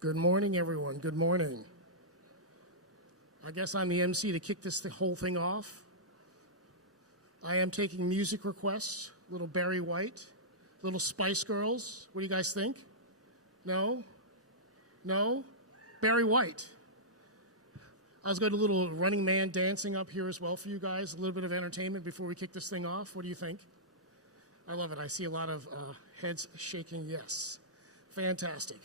Good morning, everyone. Good morning. I guess I'm the MC to kick this whole thing off. I am taking music requests, little Barry White, little Spice Girls. What do you guys think? No? No? Barry White. I was going to do a little Running Man dancing up here as well for you guys, a little bit of entertainment before we kick this thing off. What do you think? I love it. I see a lot of heads shaking yes. Fantastic.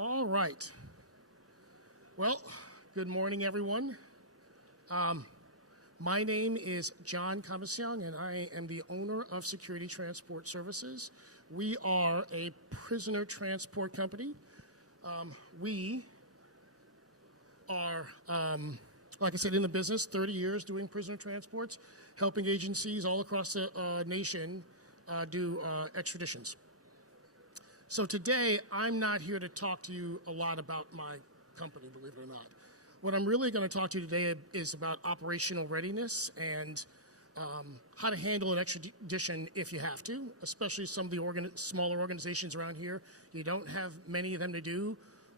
All right. Well, good morning, everyone. My name is John Kamasyang, and I am the owner of Security Transport Services. We are a prisoner transport company. We are, like I said, in the business, 30 years doing prisoner transports, helping agencies all across the nation do extraditions. So today, I'm not here to talk to you a lot about my company, believe it or not. What I'm really going to talk to you today is about operational readiness and how to handle an extradition if you have to, especially some of the smaller organizations around here. You don't have many of them to do,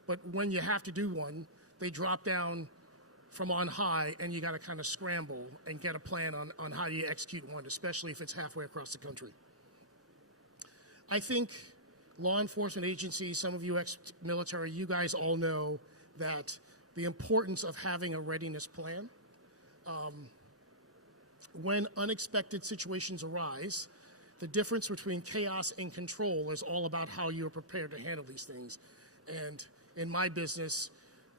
but when you have to do one, they drop down from on high and you got to kind of scramble and get a plan on how you execute one, especially if it's halfway across the country. I think law enforcement agencies, some of you ex-military, you guys all know that the importance of having a readiness plan. When unexpected situations arise, the difference between chaos and control is all about how you're prepared to handle these things. And in my business,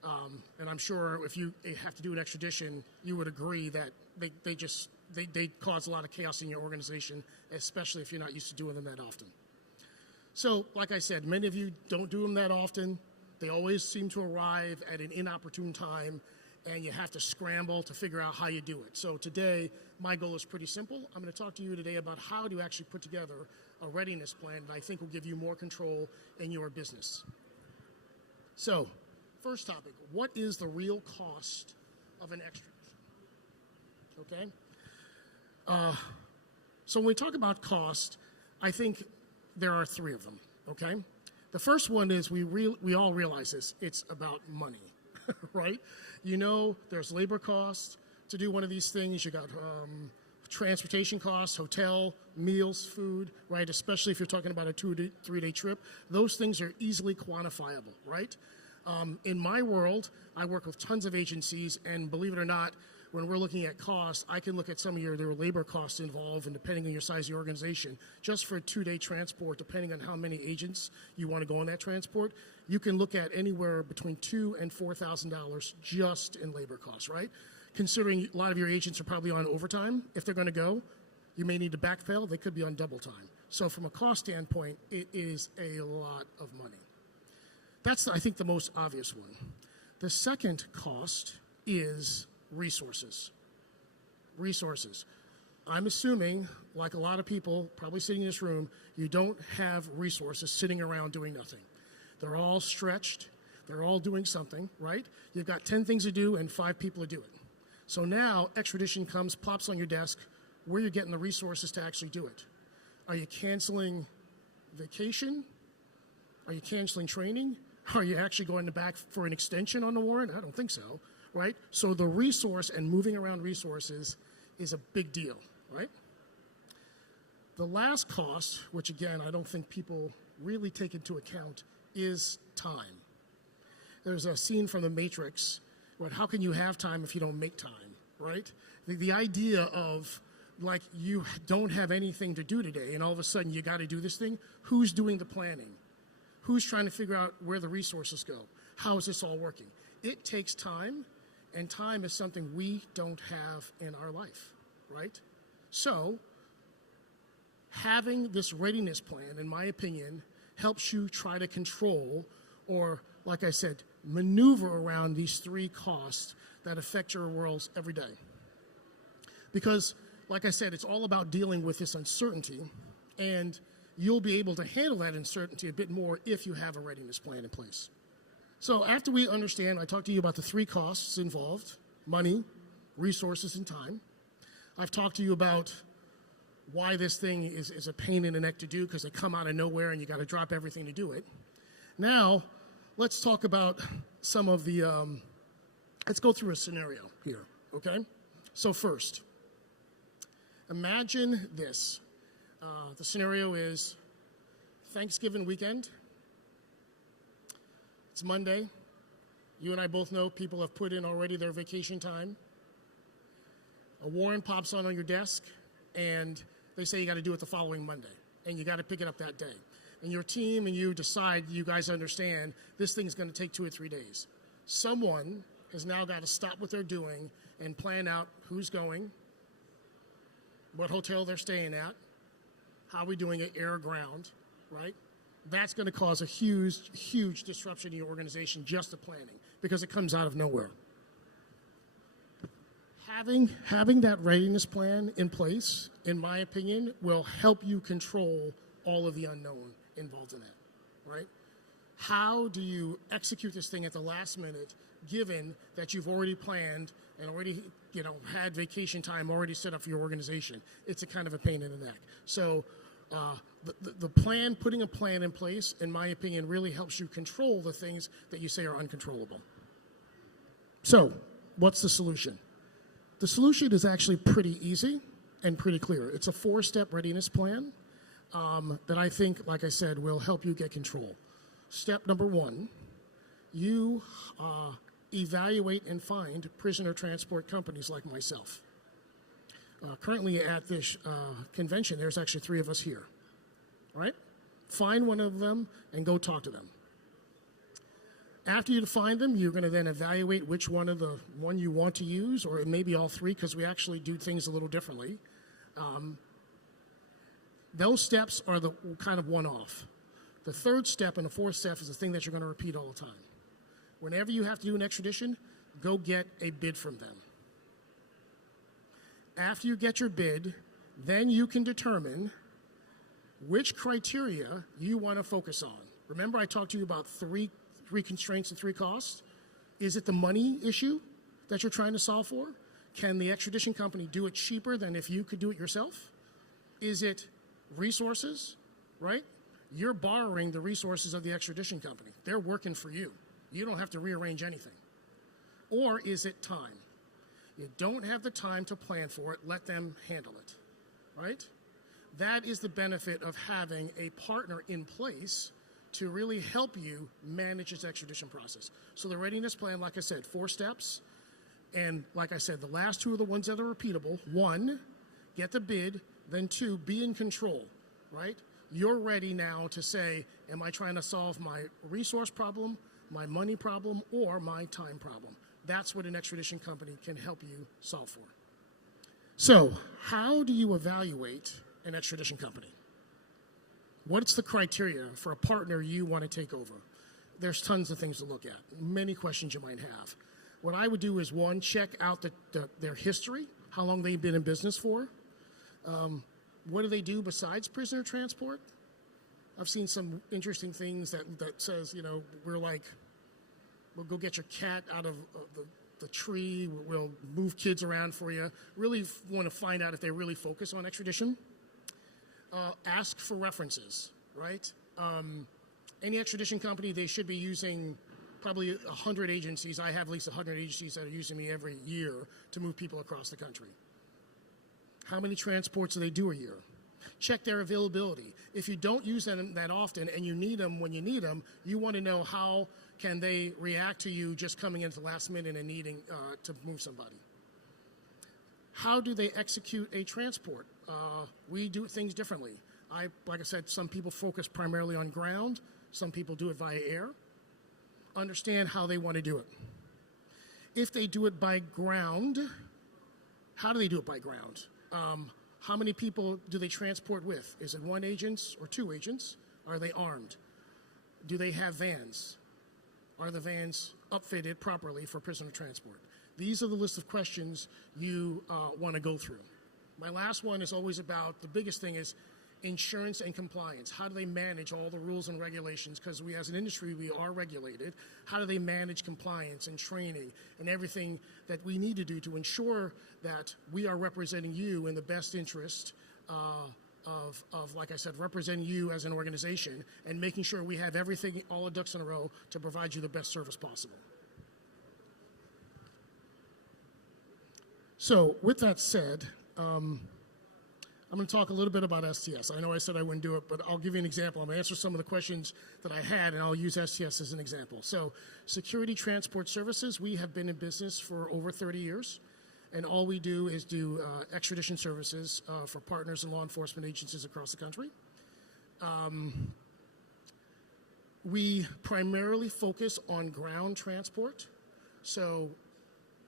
and I'm sure if you have to do an extradition, you would agree that they cause a lot of chaos in your organization, especially if you're not used to doing them that often. So, like I said, many of you don't do them that often. They always seem to arrive at an inopportune time, and you have to scramble to figure out how you do it. So today, my goal is pretty simple. I'm going to talk to you today about how to actually put together a readiness plan that I think will give you more control in your business. So, first topic, what is the real cost of an extradition? Okay? So when we talk about cost, I think there are three of them, okay? The first one is we all realize this. It's about money, right? You know, there's labor costs to do one of these things. You got transportation costs, hotel, meals, food, right? Especially if you're talking about a 2 to 3 day trip. Those things are easily quantifiable, right? In my world, I work with tons of agencies, and believe it or not, when we're looking at costs, I can look at some of their labor costs involved, and depending on your size of your organization, just for a 2 day transport, depending on how many agents you want to go on that transport, you can look at anywhere between $2,000 and $4,000 just in labor costs, right? Considering a lot of your agents are probably on overtime, if they're going to go, you may need to backfill, they could be on double time. So from a cost standpoint, it is a lot of money. That's, I think, the most obvious one. The second cost is resources. Resources. I'm assuming, like a lot of people probably sitting in this room, you don't have resources sitting around doing nothing. They're all stretched. They're all doing something, right? You've got 10 things to do and 5 people to do it. So now extradition comes, pops on your desk, where you're getting the resources to actually do it. Are you canceling vacation? Are you canceling training? Are you actually going back for an extension on the warrant? I don't think so. Right? So the resource and moving around resources is a big deal, right? The last cost, which again, I don't think people really take into account, is time. There's a scene from The Matrix, right? How can you have time if you don't make time, right? The idea of, like, you don't have anything to do today, and all of a sudden you got to do this thing. Who's doing the planning? Who's trying to figure out where the resources go? How is this all working? It takes time. And time is something we don't have in our life, right? So, having this readiness plan, in my opinion, helps you try to control or, like I said, maneuver around these three costs that affect your worlds every day. Because, like I said, it's all about dealing with this uncertainty, and you'll be able to handle that uncertainty a bit more if you have a readiness plan in place. So after we understand, I talked to you about the three costs involved: money, resources, and time. I've talked to you about why this thing is a pain in the neck to do, because they come out of nowhere and you got to drop everything to do it. Now, let's talk about some of the, let's go through a scenario here, okay? So first, imagine this. The scenario is Thanksgiving weekend. It's Monday. You and I both know people have put in already their vacation time. A warrant pops on your desk, and they say you got to do it the following Monday, and you got to pick it up that day. And your team and you decide, you guys understand, this thing's going to take 2 or 3 days. Someone has now got to stop what they're doing and plan out who's going, what hotel they're staying at, how are we doing it, air or ground, right? That's going to cause a huge, huge disruption in your organization, just the planning, because it comes out of nowhere. Having that readiness plan in place, in my opinion, will help you control all of the unknown involved in that, right? How do you execute this thing at the last minute, given that you've already planned and already, had vacation time already set up for your organization? It's a kind of a pain in the neck. So the plan, putting a plan in place, in my opinion, really helps you control the things that you say are uncontrollable. So what's the solution? The solution is actually pretty easy and pretty clear. It's a 4-step readiness plan that I think, like I said, will help you get control. Step number 1, you evaluate and find prisoner transport companies like myself. Currently at this convention, there's actually 3 of us here, right? Find one of them and go talk to them. After you find them, you're going to then evaluate which one of the one you want to use, or maybe all 3, because we actually do things a little differently. Those steps are the kind of one-off. The 3rd step and the 4th step is the thing that you're going to repeat all the time. Whenever you have to do an extradition, go get a bid from them. After you get your bid, then you can determine which criteria you want to focus on. Remember I talked to you about three constraints and 3 costs? Is it the money issue that you're trying to solve for? Can the extradition company do it cheaper than if you could do it yourself? Is it resources, right? You're borrowing the resources of the extradition company. They're working for you. You don't have to rearrange anything. Or is it time? You don't have the time to plan for it. Let them handle it, right? That is the benefit of having a partner in place to really help you manage this extradition process. So the readiness plan, like I said, 4 steps. And like I said, the last 2 are the ones that are repeatable. 1, get the bid. Then 2, be in control, right? You're ready now to say, am I trying to solve my resource problem, my money problem, or my time problem? That's what an extradition company can help you solve for. So how do you evaluate an extradition company? What's the criteria for a partner you want to take over? There's tons of things to look at, many questions you might have. What I would do is, 1, check out their history, how long they've been in business for. What do they do besides prisoner transport? I've seen some interesting things that says, we'll go get your cat out of the tree, we'll move kids around for you. Really want to find out if they really focus on extradition. Ask for references, right? Any extradition company, they should be using probably 100 agencies. I have at least 100 agencies that are using me every year to move people across the country. How many transports do they do a year? Check their availability. If you don't use them that often and you need them when you need them, you want to know how can they react to you just coming into the last minute and needing to move somebody. How do they execute a transport? We do things differently. Like I said, some people focus primarily on ground. Some people do it via air. Understand how they want to do it. If they do it by ground, how do they do it by ground? How many people do they transport with? Is it 1 agent or 2 agents? Are they armed? Do they have vans? Are the vans upfitted properly for prisoner transport? These are the list of questions you want to go through. My last one is always about, the biggest thing is insurance and compliance. How do they manage all the rules and regulations? Because we, as an industry, we are regulated. How do they manage compliance and training and everything that we need to do to ensure that we are representing you in the best interest like I said, representing you as an organization and making sure we have everything, all the ducks in a row to provide you the best service possible. So with that said, I'm going to talk a little bit about STS. I know I said I wouldn't do it, but I'll give you an example. I'm going to answer some of the questions that I had, and I'll use STS as an example. So Security Transport Services, we have been in business for over 30 years. And all we do is do extradition services for partners and law enforcement agencies across the country. We primarily focus on ground transport. So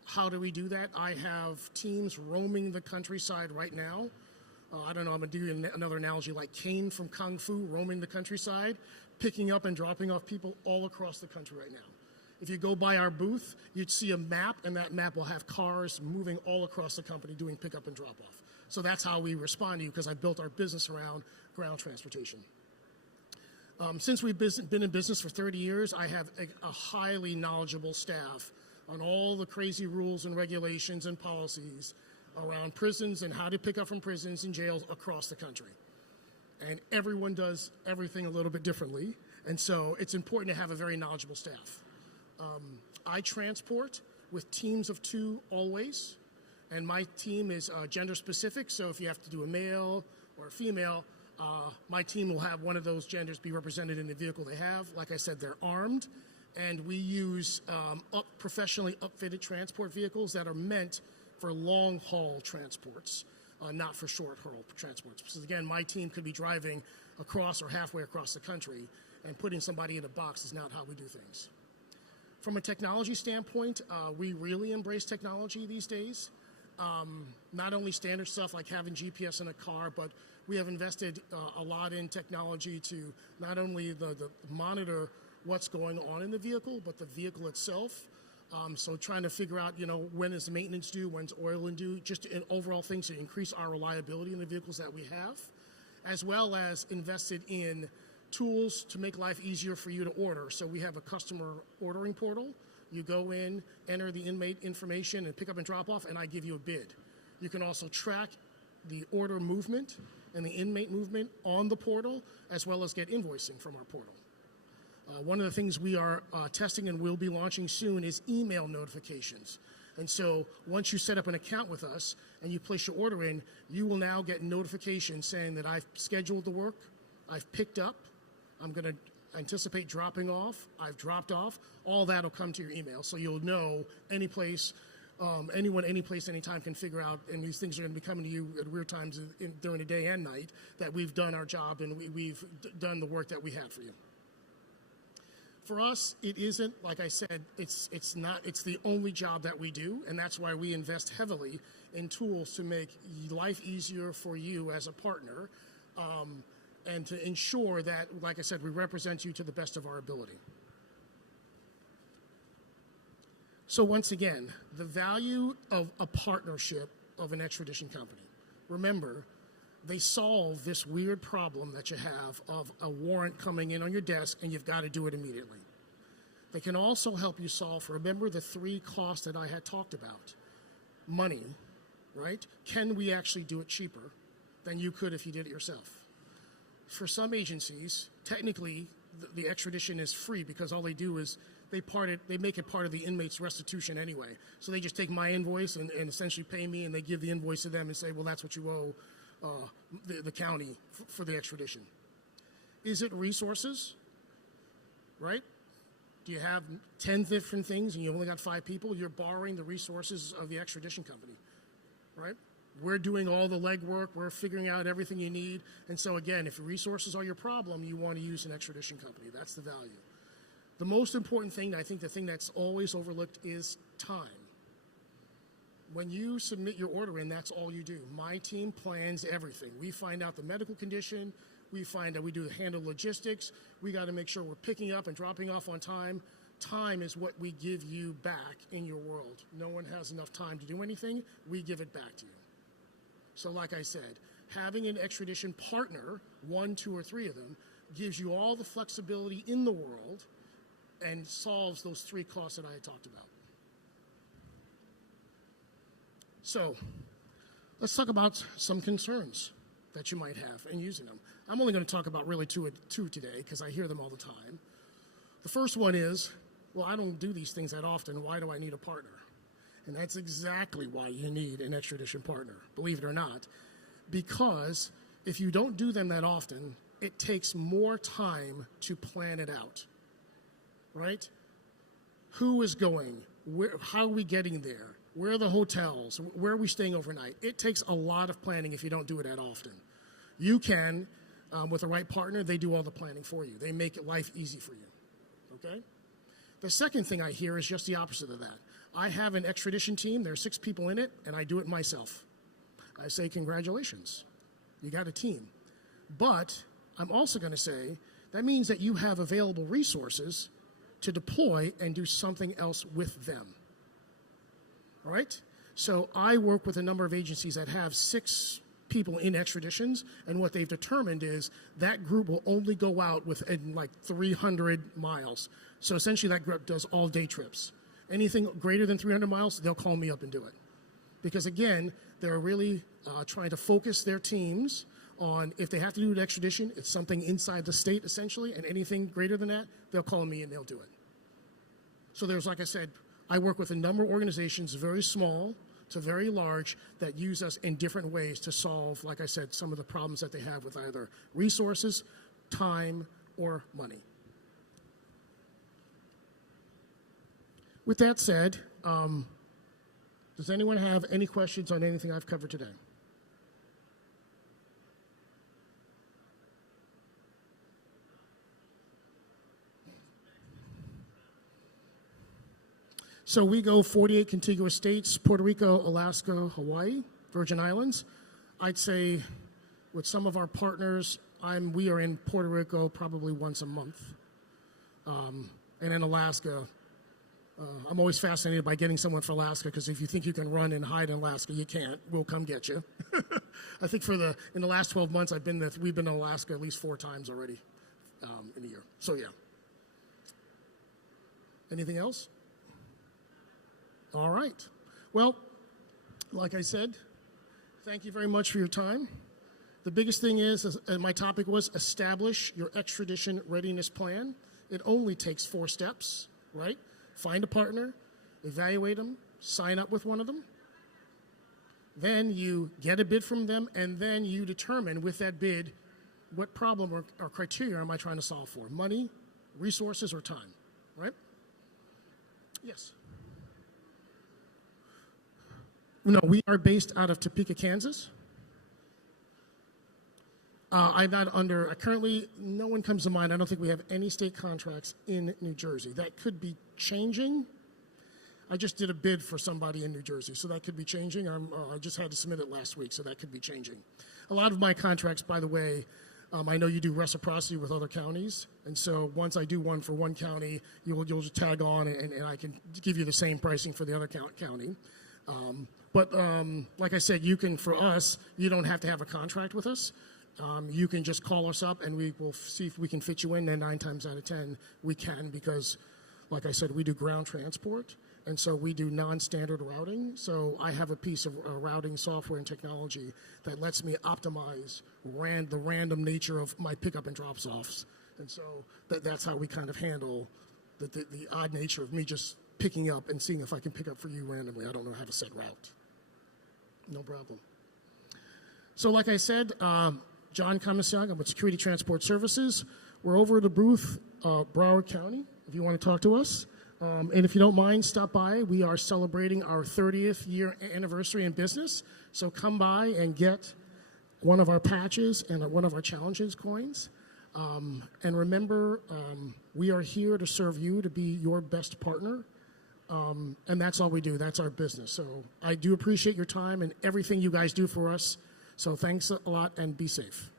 how do we do that? I have teams roaming the countryside right now. I don't know, I'm going to do you another analogy like Kane from Kung Fu roaming the countryside, picking up and dropping off people all across the country right now. If you go by our booth, you'd see a map, and that map will have cars moving all across the company doing pickup and drop-off. So that's how we respond to you, because I built our business around ground transportation. Since we've been in business for 30 years, I have a highly knowledgeable staff on all the crazy rules and regulations and policies around prisons and how to pick up from prisons and jails across the country. And everyone does everything a little bit differently, and so it's important to have a very knowledgeable staff. I transport with teams of 2 always, and my team is gender specific, so if you have to do a male or a female, my team will have one of those genders be represented in the vehicle they have. Like I said, they're armed, and we use professionally upfitted transport vehicles that are meant for long-haul transports, not for short-haul transports. Because again, my team could be driving across or halfway across the country, and putting somebody in a box is not how we do things. From a technology standpoint, we really embrace technology these days. Not only standard stuff like having GPS in a car, but we have invested a lot in technology to not only the monitor what's going on in the vehicle, but the vehicle itself. So trying to figure out, when is maintenance due, when's oil due, just in overall things to increase our reliability in the vehicles that we have, as well as invested in tools to make life easier for you to order. So we have a customer ordering portal. You go in, enter the inmate information and pick up and drop off, and I give you a bid. You can also track the order movement and the inmate movement on the portal, as well as get invoicing from our portal. One of the things we are testing and will be launching soon is email notifications. And so once you set up an account with us and you place your order in, you will now get notifications saying that I've scheduled the work, I've picked up, I'm going to anticipate dropping off, I've dropped off, all that will come to your email. So you'll know any place, anyone, any place, anytime can figure out, and these things are going to be coming to you at weird times during the day and night, that we've done our job and we've done the work that we had for you. For us, it isn't, like I said, it's the only job that we do, and that's why we invest heavily in tools to make life easier for you as a partner, and to ensure that, like I said, we represent you to the best of our ability. So once again, the value of a partnership of an extradition company. Remember, they solve this weird problem that you have of a warrant coming in on your desk and you've got to do it immediately. They can also help you solve, remember the 3 costs that I had talked about. Money, right? Can we actually do it cheaper than you could if you did it yourself? For some agencies, technically, the extradition is free because all they do is they make it part of the inmate's restitution anyway. So they just take my invoice and essentially pay me, and they give the invoice to them and say, well, that's what you owe the county for the extradition. Is it resources, right? Do you have 10 different things and you only got 5 people? You're borrowing the resources of the extradition company, right? We're doing all the legwork. We're figuring out everything you need. And so again, if resources are your problem, you want to use an extradition company. That's the value. The most important thing, I think the thing that's always overlooked, is time. When you submit your order in, that's all you do. My team plans everything. We find out the medical condition. We find out we do handle logistics. We got to make sure we're picking up and dropping off on time. Time is what we give you back in your world. No one has enough time to do anything. We give it back to you. So like I said, having an extradition partner, 1, 2, or 3 of them, gives you all the flexibility in the world and solves those 3 costs that I had talked about. So let's talk about some concerns. that you might have in using them. I'm only going to talk about really two today because I hear them all the time. The first one is, well, I don't do these things that often. Why do I need a partner? And that's exactly why you need an extradition partner, believe it or not. Because if you don't do them that often, it takes more time to plan it out, right? Who is going? How are we getting there? Where are the hotels? Where are we staying overnight? It takes a lot of planning if you don't do it that often. You can, with the right partner, they do all the planning for you. They make life easy for you, okay? The second thing I hear is just the opposite of that. I have an extradition team. There are 6 people in it, and I do it myself. I say, congratulations. You got a team. But I'm also going to say that means that you have available resources to deploy and do something else with them. All right? So I work with a number of agencies that have 6 people in extraditions, and what they've determined is that group will only go out within like 300 miles. So essentially that group does all day trips. Anything greater than 300 miles, they'll call me up and do it. Because again, they're really trying to focus their teams on, if they have to do an extradition, it's something inside the state essentially, and anything greater than that, they'll call me and they'll do it. So there's, like I said, I work with a number of organizations, very small to very large, that use us in different ways to solve, like I said, some of the problems that they have with either resources, time, or money. With that said, does anyone have any questions on anything I've covered today? So we go 48 contiguous states: Puerto Rico, Alaska, Hawaii, Virgin Islands. I'd say with some of our partners, we are in Puerto Rico probably once a month. And in Alaska, I'm always fascinated by getting someone for Alaska, because if you think you can run and hide in Alaska, you can't. We'll come get you. I think in the last 12 months we've been to Alaska at least 4 times already in a year. So yeah. Anything else? All right. Well, like I said, thank you very much for your time. The biggest thing is, my topic was establish your extradition readiness plan. It only takes 4 steps, right? Find a partner, evaluate them, sign up with one of them. Then you get a bid from them, and then you determine with that bid what problem or criteria am I trying to solve for? Money, resources, or time, right? Yes. No, we are based out of Topeka, Kansas. I'm not currently, no one comes to mind. I don't think we have any state contracts in New Jersey. That could be changing. I just did a bid for somebody in New Jersey, so that could be changing. I just had to submit it last week, so that could be changing. A lot of my contracts, by the way, I know you do reciprocity with other counties, and so once I do one for one county, you'll just tag on, and I can give you the same pricing for the other county. But like I said, for us, you don't have to have a contract with us. You can just call us up, and we will see if we can fit you in. And 9 times out of 10, we can, because, like I said, we do ground transport, and so we do non-standard routing. So I have a piece of routing software and technology that lets me optimize the random nature of my pickup and drops-offs. And so that's how we kind of handle the odd nature of me just picking up and seeing if I can pick up for you randomly. I don't know how to set route. No problem. So like I said, John Kamasiag, I'm with Security Transport Services. We're over at the booth, Broward County, if you want to talk to us. And if you don't mind, stop by. We are celebrating our 30th year anniversary in business. So come by and get one of our patches and one of our challenges coins. And remember, we are here to serve you, to be your best partner. And that's all we do. That's our business. So I do appreciate your time and everything you guys do for us. So thanks a lot, and be safe.